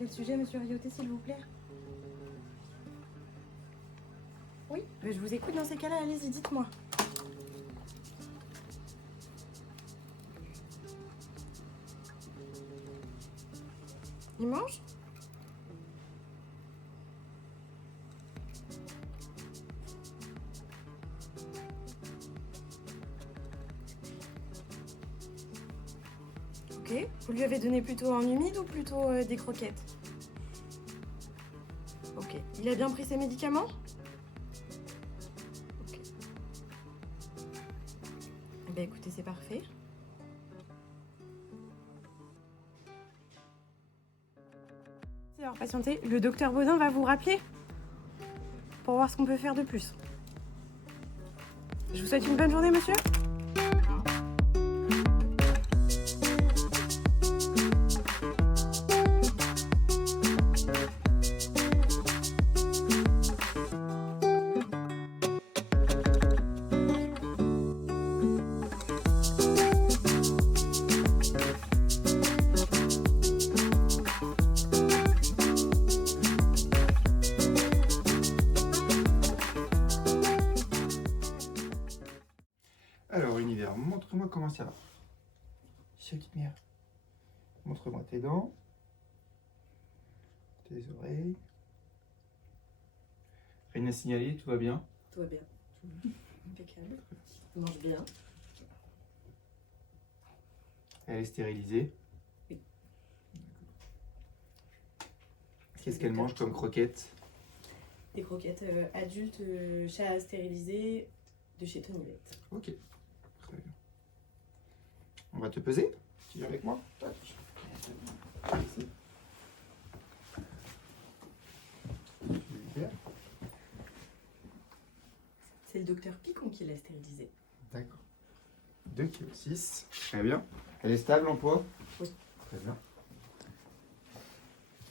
quel sujet, monsieur Rioté, s'il vous plaît? Oui, je vous écoute dans ces cas-là, allez-y, dites-moi. Il mange? Ok, vous lui avez donné plutôt en humide ou plutôt des croquettes? Ok, il a bien pris ses médicaments? Ok. Eh bien écoutez, c'est parfait. Alors patientez, le docteur Baudin va vous rappeler pour voir ce qu'on peut faire de plus. Je vous souhaite une bonne journée, monsieur. Alors, Univers, montre-moi comment ça va. Petite mère. Montre-moi tes dents, tes oreilles. Rien à signaler, tout va bien? Tout va bien. Impeccable. On mange bien. Elle est stérilisée. Oui. Qu'est-ce qu'elle mange comme croquettes? Des croquettes adultes, chat stérilisé de chez Tonylette. Ok, très bien. On va te peser. Tu viens avec moi? Tac. Ici. Super. C'est le docteur Picon qui l'a stérilisé. D'accord. 2,6 kg. Très bien. Elle est stable en poids? Oui. Très bien.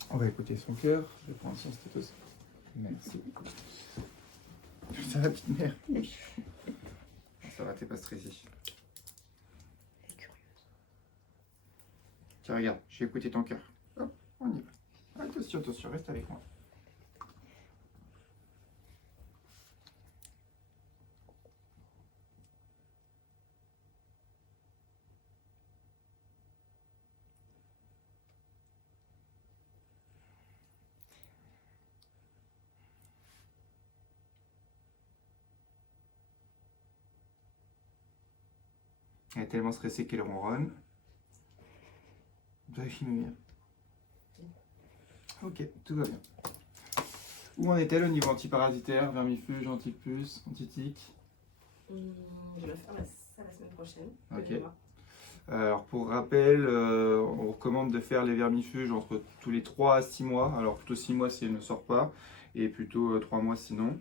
On va écouter son cœur. Je vais prendre son stéthoscope. Merci. Ça va, petite mère? Ça va, t'es pas stressée. Elle est curieuse. Tiens, regarde, j'ai écouté ton cœur. Hop, on y va. Attention, attention, reste avec moi. Elle est tellement stressée qu'elle ronronne. Vous avez filmé bien. Ok, tout va bien. Où en est-elle au niveau antiparasitaire, vermifuge, antipuce, antitique? Je vais faire ça la semaine prochaine. Ok. Alors pour rappel, on recommande de faire les vermifuges entre tous les 3 à 6 mois. Alors plutôt 6 mois si elle ne sort pas, et plutôt 3 mois sinon.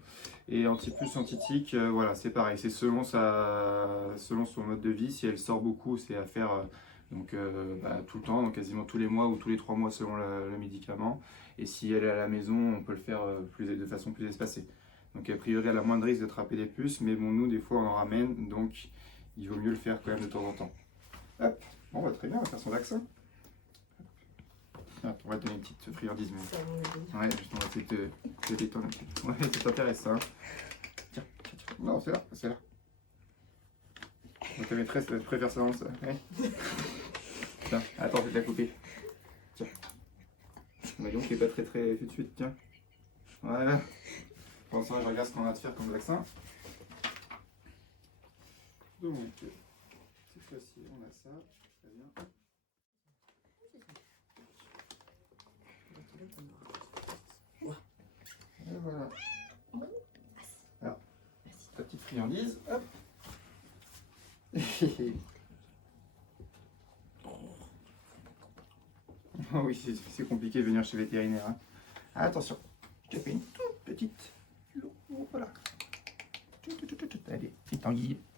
Et antipuce, antitique, voilà, c'est pareil. C'est selon son mode de vie. Si elle sort beaucoup, c'est à faire tout le temps, donc quasiment tous les mois ou tous les 3 mois selon le médicament. Et si elle est à la maison, on peut le faire de façon plus espacée. Donc a priori, elle a moins de risque d'attraper des puces, mais bon, nous, des fois, on en ramène, donc il vaut mieux le faire quand même de temps en temps. Hop, bon, bah, très bien, on va faire son vaccin. Hop, on va te donner une petite friandise, mais... Ça va m'aider. Ouais, justement, on va essayer de te détendre un petit peu. Ouais, ça t'intéresse, ça. Hein. Tiens, tiens, tiens. Non, c'est là, c'est là. Ta maîtresse, elle préfère ça dans ça. Ouais. Tiens, attends, je vais te la couper. Tiens. Mais donc, il n'est pas très tout de suite, tiens. Voilà. Pour l'instant, je regarde ce qu'on a à te faire comme vaccin. Donc, cette fois-ci, on a ça. Très bien. Et voilà. Alors, ta petite friandise. Hop. Oh oui, c'est compliqué de venir chez le vétérinaire. Hein. Attention, je te fais une toute petite. Voilà. Allez,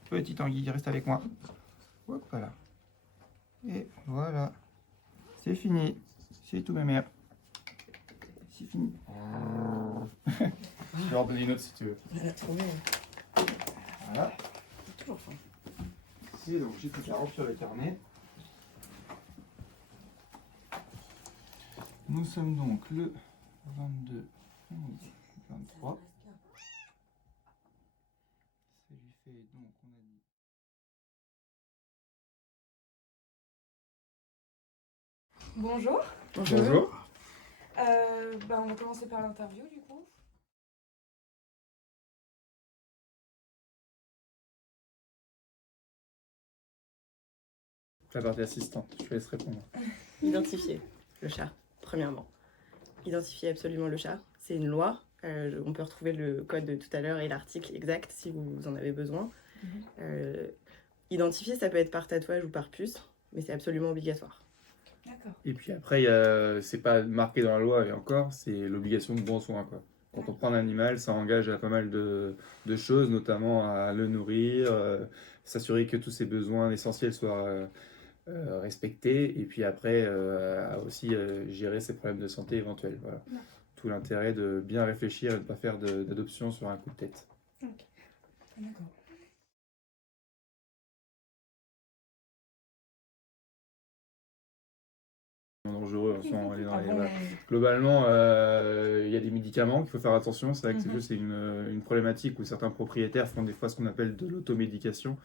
petite anguille, reste avec moi. Hop, voilà. Et voilà. C'est fini. C'est tout, ma mère. C'est fini. Je vais en donner une autre si tu veux. Elle a trouvé. Voilà. Toujours faim. Et donc, j'ai tout à remplir le carnet. Nous sommes donc le 22, 11, 23. Ça lui fait donc, on a dit. Bonjour. Bonjour. On va commencer par l'interview du coup. La partie assistante, je te laisse répondre. Identifier le chat, premièrement. Identifier absolument le chat, c'est une loi. On peut retrouver le code de tout à l'heure et l'article exact si vous en avez besoin. Identifier, ça peut être par tatouage ou par puce, mais c'est absolument obligatoire. D'accord. Et puis après, c'est pas marqué dans la loi, et encore, c'est l'obligation de bon soin, quoi. Quand on prend un animal, ça engage à pas mal de choses, notamment à le nourrir, s'assurer que tous ses besoins essentiels soient respectés, et puis après, à aussi gérer ses problèmes de santé éventuels. Voilà. Ouais. Tout l'intérêt de bien réfléchir et de ne pas faire d'adoption sur un coup de tête. Ok. D'accord. Dangereux sans aller dans les... bon, voilà. Globalement, il y a des médicaments qu'il faut faire attention. C'est vrai que c'est une problématique où certains propriétaires font des fois ce qu'on appelle de l'automédication.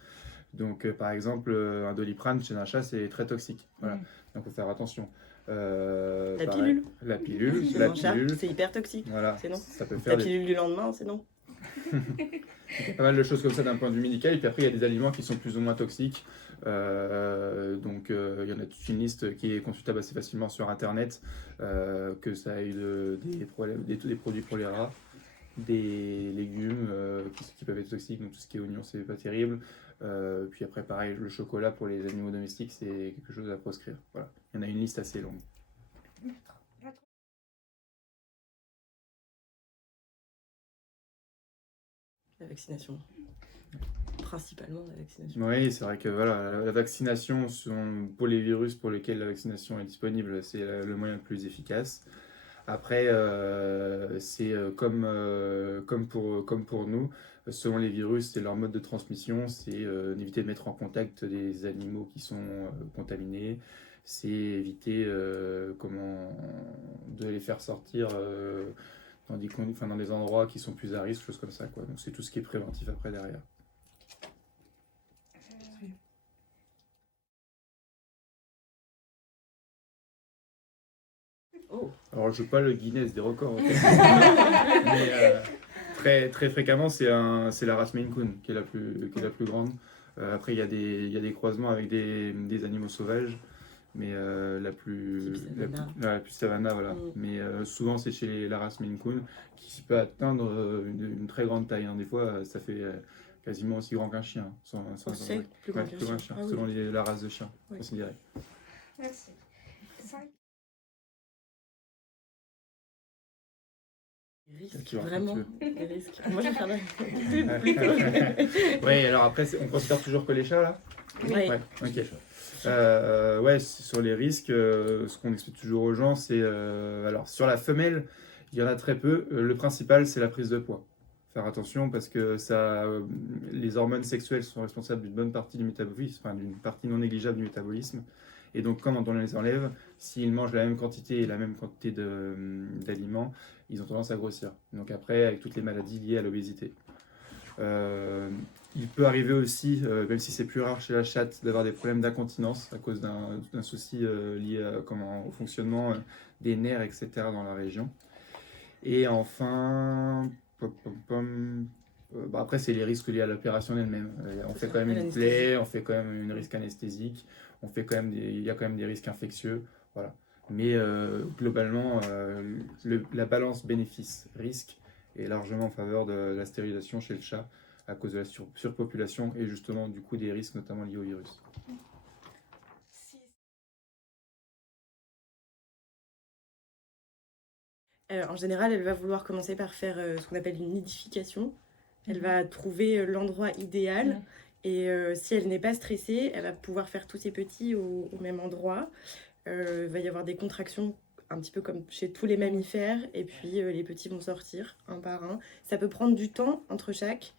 Donc, par exemple, un Doliprane chez un chat, c'est très toxique. Voilà. Donc, il faut faire attention. La pareil, pilule. La pilule, Chez la un chat, pilule. c'est hyper toxique. Voilà. C'est non. Ça peut La faire pilule du lendemain, c'est non. Il y a pas mal de choses comme ça d'un point de vue médical. Et puis après, il y a des aliments qui sont plus ou moins toxiques. Il y en a toute une liste qui est consultable assez facilement sur Internet. Que ça aille des produits pour les rats, des légumes qui peuvent être toxiques. Donc tout ce qui est oignon, c'est pas terrible. Puis après, pareil, le chocolat pour les animaux domestiques, c'est quelque chose à proscrire. Voilà. Il y en a une liste assez longue. La vaccination. Principalement la vaccination. Oui, c'est vrai que voilà, la vaccination pour les virus pour lesquels la vaccination est disponible, c'est le moyen le plus efficace. Après, c'est comme pour nous, selon les virus, c'est leur mode de transmission, c'est d'éviter de mettre en contact des animaux qui sont contaminés, c'est éviter de les faire sortir dans des endroits qui sont plus à risque, choses comme ça, quoi. Donc c'est tout ce qui est préventif après derrière. Oh. Alors, je ne joue pas le Guinness des records, mais très, très fréquemment, c'est la race Maine Coon qui est la plus grande. Après, il y a des croisements avec des animaux sauvages, mais la plus savannah, voilà. Mais souvent, c'est chez la race Maine Coon qui peut atteindre une très grande taille. Hein. Des fois, ça fait quasiment aussi grand qu'un chien. C'est plus grand qu'un chien. Ah, selon la race de chien, considérée. Merci. Les risques, vraiment, les risques. Moi, je vais faire Oui, alors après, on considère toujours que les chats, là? Oui. Ouais, ok. Sur les risques, ce qu'on explique toujours aux gens, c'est... alors, sur la femelle, il y en a très peu. Le principal, c'est la prise de poids. Faire attention parce que les hormones sexuelles sont responsables d'une bonne partie du métabolisme, enfin d'une partie non négligeable du métabolisme. Et donc, quand on les enlève, s'ils mangent la même quantité et la même quantité d'aliments, ils ont tendance à grossir. Donc après, avec toutes les maladies liées à l'obésité. Il peut arriver aussi, même si c'est plus rare chez la chatte, d'avoir des problèmes d'incontinence à cause d'un souci lié au fonctionnement des nerfs, etc. dans la région. Et enfin, après, c'est les risques liés à l'opération elle-même. On fait quand même une plaie, on fait quand même une risque anesthésique, il y a quand même des risques infectieux. Voilà. Mais globalement, la balance bénéfice-risque est largement en faveur de la stérilisation chez le chat à cause de la surpopulation et justement du coup des risques notamment liés au virus. En général, elle va vouloir commencer par faire ce qu'on appelle une nidification. Elle va trouver l'endroit idéal et si elle n'est pas stressée, elle va pouvoir faire tous ses petits au même endroit. Il va y avoir des contractions un petit peu comme chez tous les mammifères et puis les petits vont sortir un par un. Ça peut prendre du temps entre chaque.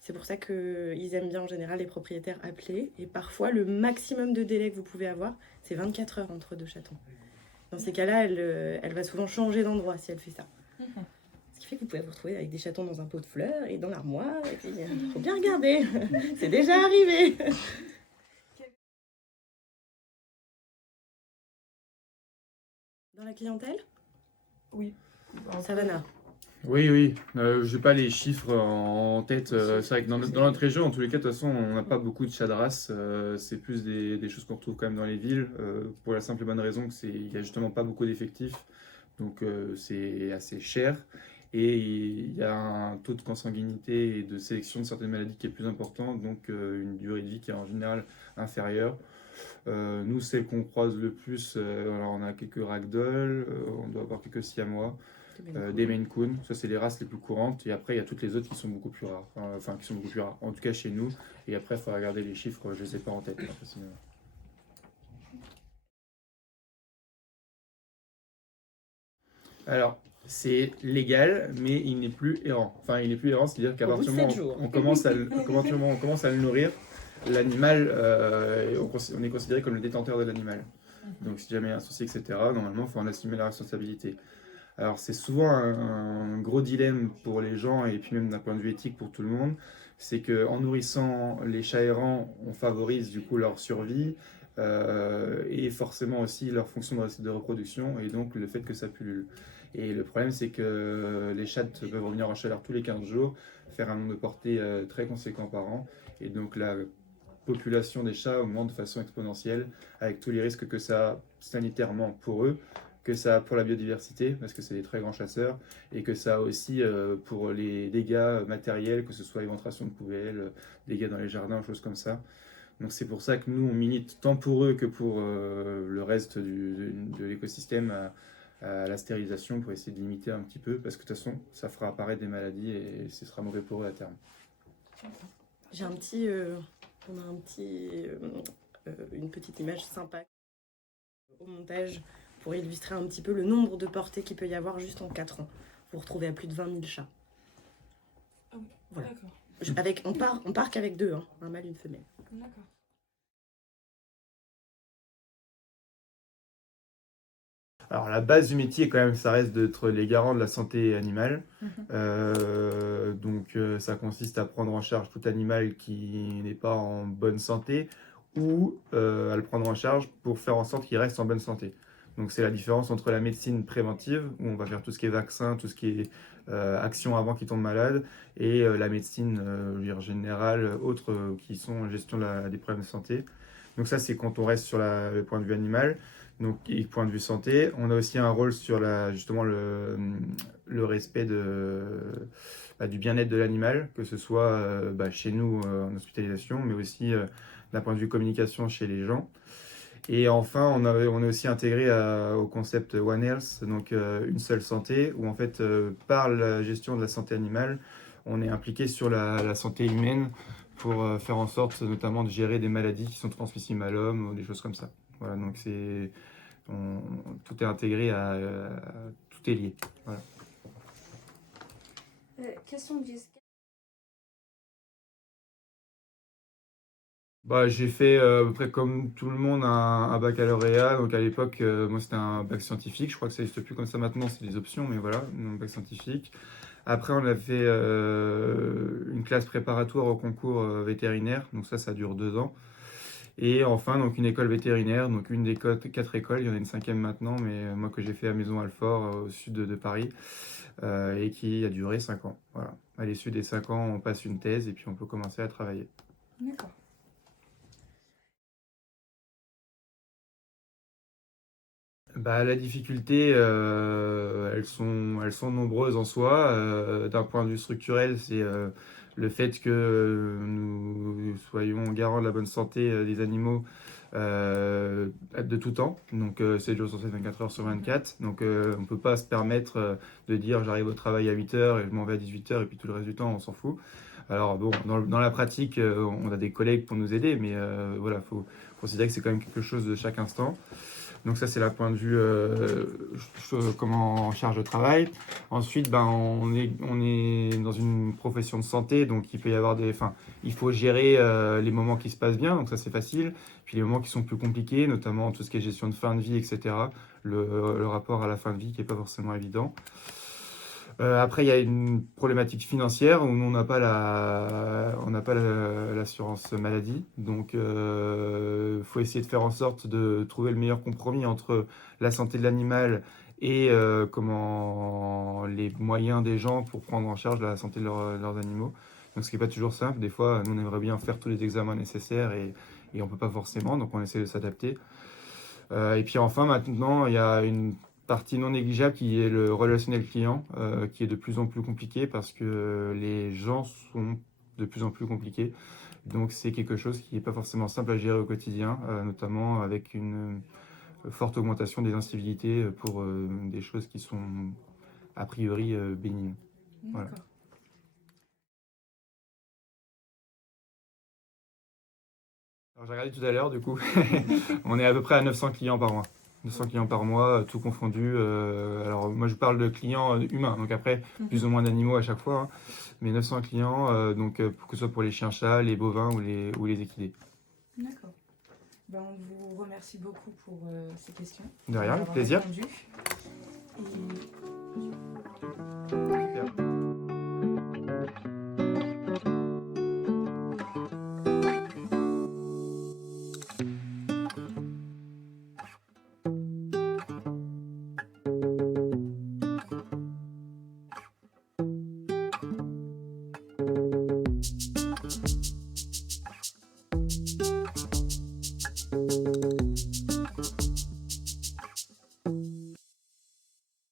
C'est pour ça qu'ils aiment bien en général les propriétaires appelés. Et parfois, le maximum de délai que vous pouvez avoir, c'est 24 heures entre deux chatons. Dans ces cas-là, elle va souvent changer d'endroit si elle fait ça. Ce qui fait que vous pouvez vous retrouver avec des chatons dans un pot de fleurs et dans l'armoire. Et puis, faut bien regarder. C'est déjà arrivé. Dans la clientèle? Oui. Savannah. Oui. Je n'ai pas les chiffres en tête. C'est vrai que dans notre région, en tous les cas, de toute façon, on n'a pas beaucoup de chats de race. C'est plus des choses qu'on retrouve quand même dans les villes. Pour la simple et bonne raison qu'il n'y a justement pas beaucoup d'effectifs. Donc c'est assez cher. Et il y a un taux de consanguinité et de sélection de certaines maladies qui est plus important. Donc une durée de vie qui est en général inférieure. Nous, celles qu'on croise le plus, alors on a quelques ragdoll, on doit avoir quelques siamois. Des Maine Coon, ça c'est les races les plus courantes, et après il y a toutes les autres qui sont beaucoup plus rares, enfin qui sont beaucoup plus rares, en tout cas chez nous, et après il faut regarder les chiffres, je les ai pas en tête. Alors, c'est légal, mais il n'est plus errant. Enfin, il n'est plus errant, c'est-à-dire qu'à partir du moment où on commence à le nourrir, l'animal, on est considéré comme le détenteur de l'animal. Donc si jamais il y a un souci, etc., normalement il faut en assumer la responsabilité. Alors c'est souvent un gros dilemme pour les gens et puis même d'un point de vue éthique pour tout le monde, c'est qu'en nourrissant les chats errants, on favorise du coup leur survie et forcément aussi leur fonction de reproduction et donc le fait que ça pullule. Et le problème c'est que les chats peuvent revenir en chaleur tous les 15 jours, faire un nombre de portées très conséquent par an et donc la population des chats augmente de façon exponentielle avec tous les risques que ça a sanitairement pour eux, que ça a pour la biodiversité, parce que c'est des très grands chasseurs, et que ça a aussi pour les dégâts matériels, que ce soit éventration de poubelles, dégâts dans les jardins, choses comme ça. Donc c'est pour ça que nous, on milite tant pour eux que pour le reste de l'écosystème à la stérilisation, pour essayer de limiter un petit peu, parce que de toute façon, ça fera apparaître des maladies et ce sera mauvais pour eux à terme. J'ai on a une petite image sympa au montage pour illustrer un petit peu le nombre de portées qu'il peut y avoir juste en 4 ans. Vous retrouvez à plus de 20 000 chats. Oh, voilà. D'accord. On part qu'avec 2, hein, un mâle et une femelle. D'accord. Alors la base du métier quand même, ça reste d'être les garants de la santé animale. Donc ça consiste à prendre en charge tout animal qui n'est pas en bonne santé ou à le prendre en charge pour faire en sorte qu'il reste en bonne santé. Donc c'est la différence entre la médecine préventive, où on va faire tout ce qui est vaccin, tout ce qui est action avant qu'il tombe malade, et la médecine générale, autre qui sont gestion des problèmes de santé. Donc ça c'est quand on reste sur le point de vue animal. Donc, point de vue santé, on a aussi un rôle sur justement le respect du bien-être de l'animal, que ce soit chez nous en hospitalisation, mais aussi d'un point de vue communication chez les gens. Et enfin, on est aussi intégré au concept One Health, donc une seule santé, où en fait, par la gestion de la santé animale, on est impliqué sur la santé humaine pour faire en sorte notamment de gérer des maladies qui sont transmissibles à l'homme ou des choses comme ça. Voilà, donc tout est intégré tout est lié. Voilà. Question de Jessica. J'ai fait à peu près comme tout le monde un baccalauréat. Donc à l'époque, moi c'était un bac scientifique. Je crois que ça n'existe plus comme ça maintenant, c'est des options, mais voilà, un bac scientifique. Après, on a fait une classe préparatoire au concours vétérinaire. Donc ça dure 2 ans. Et enfin, donc une école vétérinaire, donc une des 4 écoles, il y en a une 5e maintenant, mais moi que j'ai fait à Maison-Alfort, au sud de Paris, et qui a duré 5 ans. Voilà. À l'issue des 5 ans, on passe une thèse et puis on peut commencer à travailler. D'accord. La difficulté, elles sont nombreuses en soi. D'un point de vue structurel, c'est le fait que nous soyons garants de la bonne santé des animaux de tout temps, donc 7 jours sur 7, 24 heures sur 24. Donc on ne peut pas se permettre de dire j'arrive au travail à 8 heures et je m'en vais à 18 heures et puis tout le reste du temps on s'en fout. Alors bon, dans la pratique, on a des collègues pour nous aider, mais voilà, il faut considérer que c'est quand même quelque chose de chaque instant. Donc ça c'est la point de vue comment charge de travail. Ensuite, on est dans une profession de santé, donc il peut y avoir il faut gérer les moments qui se passent bien, donc ça c'est facile. Puis les moments qui sont plus compliqués, notamment tout ce qui est gestion de fin de vie, etc. Le rapport à la fin de vie qui n'est pas forcément évident. Après, il y a une problématique financière où on n'a pas l'assurance maladie. Donc, faut essayer de faire en sorte de trouver le meilleur compromis entre la santé de l'animal et les moyens des gens pour prendre en charge la santé de leurs animaux. Donc, ce qui n'est pas toujours simple. Des fois, nous, on aimerait bien faire tous les examens nécessaires et on ne peut pas forcément. Donc, on essaie de s'adapter. Et puis enfin, maintenant, il y a une partie non négligeable qui est le relationnel client, qui est de plus en plus compliqué parce que les gens sont de plus en plus compliqués. Donc c'est quelque chose qui n'est pas forcément simple à gérer au quotidien, notamment avec une forte augmentation des incivilités pour des choses qui sont a priori bénignes. Voilà. Alors, j'ai regardé tout à l'heure, du coup, on est à peu près à 900 clients par mois. 900 clients par mois, tout confondu. Alors, moi, je parle de clients humains, donc après, plus ou moins d'animaux à chaque fois. Hein. Mais 900 clients, que ce soit pour les chiens-chats, les bovins ou les équidés. D'accord. On vous remercie beaucoup pour ces questions. De rien, avec plaisir. Et...